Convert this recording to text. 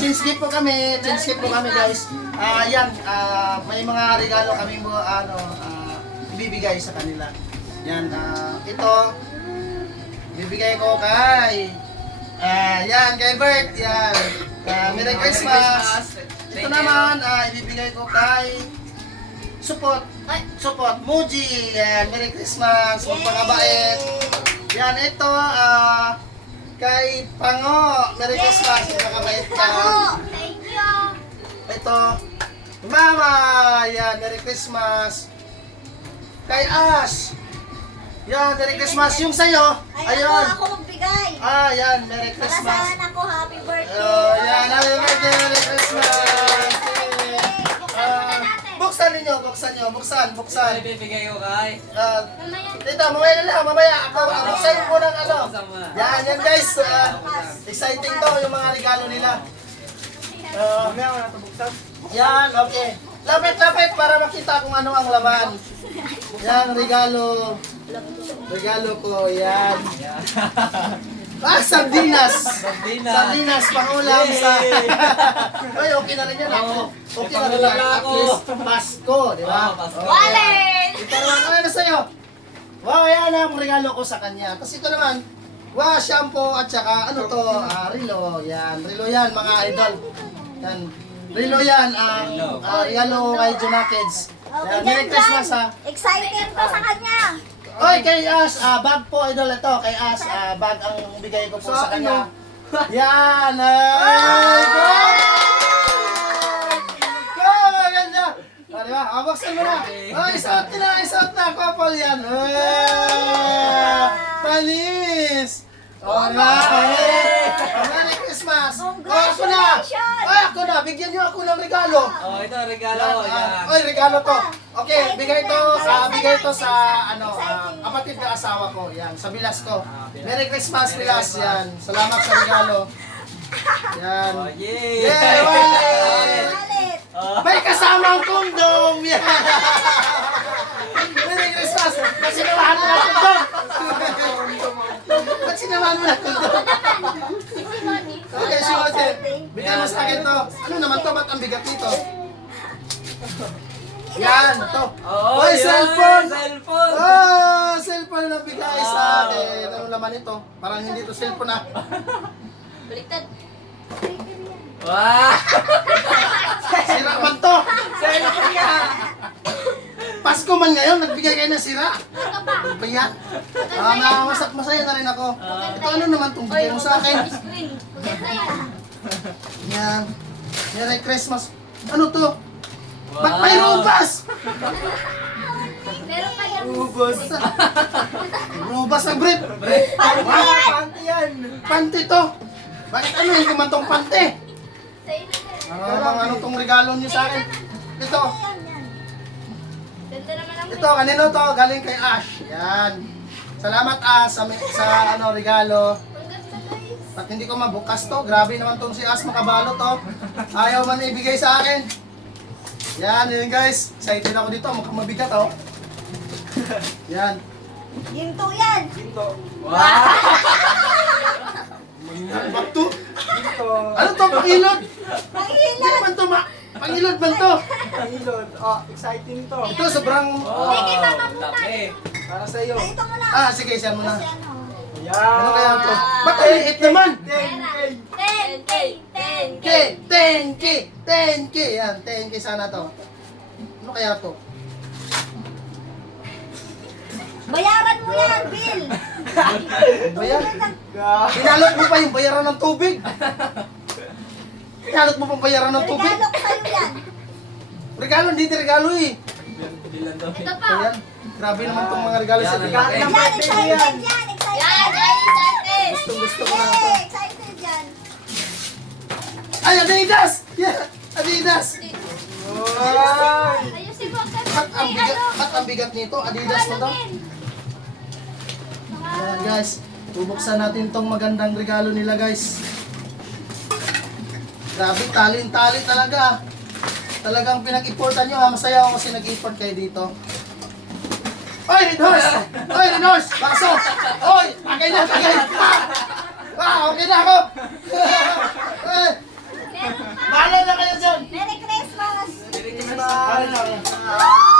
Change gift po kami. Change gift po kami guys. Yan. May mga regalo kami mo ibibigay sa kanila. Yan. Ito. Bibigay ko kay yan, kay Bert. Yan. Merry Christmas. Ito naman, ibibigay ko kay Support. Muji. Yan, Merry Christmas. Magpakabait. Yan, ito, kay Pango. Merry Christmas. Magpakabait ka. Thank you. Ito, Mama. Yan, Merry Christmas. Kay Ash. Yan, Merry Christmas. Yung sa'yo, ayun. Ako magbigay. Yan, Merry Christmas. Para sa anak ko, happy birthday. Yan, Happy birthday, Merry Christmas. Buksan ninyo, buksan. Ano ibibigay ko kay? Tita, mamaya na lang, mamaya. Ako, buksan mo ng ano. Yan guys. Exciting to, yung mga regalo nila. Mamaya ko na ito buksan. Yan, okay. Lapit para makita kung ano ang laman. Yan, regalo. Regalo ko, yan. Sardinas! Sardinas, pangulam sa... Ay, okay na rin yan ako. Okay na rin yan. At least, Pasko, di ba? Wallet! Ito naman, ano sa'yo? Wow, yan ang regalo ko sa kanya. Tapos ito naman, wow, shampoo at saka ano to, Rilo. Yan, Rilo yan, mga idol. Yan, Rilo yan. Regalo ko kay Junakeds. Yan, Merry Christmas ha. Excited pa sa kanya. Oy, kay Ash, bag po idol ito. Kay Ash, bag ang bigay ko po sa kanya. Yan, ay! Go! Maganda! Diba? Buksan mo na. Isuot na. Couple yan. Panis! Merry Christmas! Ako na! Bigyan niyo ako ng regalo. Ito regalo. Yan. Oy, regalo to. Okay, bigay to sa kapatid na asawa ko. Yan, sa Bilas ko. Merry Christmas, Bilas. Yan. Salamat sa regalo. Yan. Yay! Yay! Wallet! May kasamang kondom! Yan! Merry Christmas! Ba't sinamahan mo na kondom? Ba't sinamahan mo na kondom? Okay, siyote. Bigyan mo sa akin to. Ano naman to? Ba't ang bigat nito? Yan, to. Oy, cellphone! Cellphone na bigay sa akin. Ano naman ito? Parang hindi to cellphone Baliktad. Wow! Sira man to! Cellphone nga! Pasko man ngayon, nagbigay kayo ng sira. Ano ba yan? Masaya na rin ako. Ito ano naman itong bigay mo sa akin? Yan. Merry Christmas. Ano to? Ba't may rubas? Meron pa yan. Rubas na brief. Panty yan. Panty to. Bakit ano yung kumantong panty? Ano tong regalo niyo sa akin? Ito. Ganda naman ang Ito, kanino to? Galing kay Ash. Yan. Salamat Ash sa regalo. At hindi ko mabukas to. Grabe naman tong si Ash makabalo to. Ayaw man ibigay sa akin. Yan, yun guys. Excited ako dito. Mukhang mabigat oh. Yan. Ginto yan. Wow! Ba't to? Ano to? Pangilod? Panghilan. Hindi man to Pangilod man to. Pangilod. Exciting to. Ito sobrang... Sige, mama muna. Laki! Para sa iyo. Ay, ito muna. Sige, siya muna. Kasi ano? Ano kaya Yan. to? Ba't ang liit naman? 10K. 10K. 10K! 10K! Yan, 10K sana to. Ano kaya to? Bayaran mo yan, Bill. Bayan? Hinalot mo pa yung bayaran ng tubig. Hinalot mo pa bayaran ng tubig. Regalo ko sa'yo yan. Regalo, hindi regalo eh. Ito pa. Ayan, grabe naman tong mga regalo sa regalo. Yan, excited yan. Excited. Gusto ko na ito. Yay, excited yan. Ay, Adidas! Yeah, Adidas! Ayusin mo. Ba't ang bigat nito? Adidas na to? Ayan guys, bubuksan natin tong magandang regalo nila guys. Grabe, tali talaga. Talagang pinag-importan nyo ha. Masaya ako kasi nag-import kayo dito. Oy, Red Horse! Oy, Red Horse! Baso! Oy! Bagay na! Okay na ako! Ano na, yan.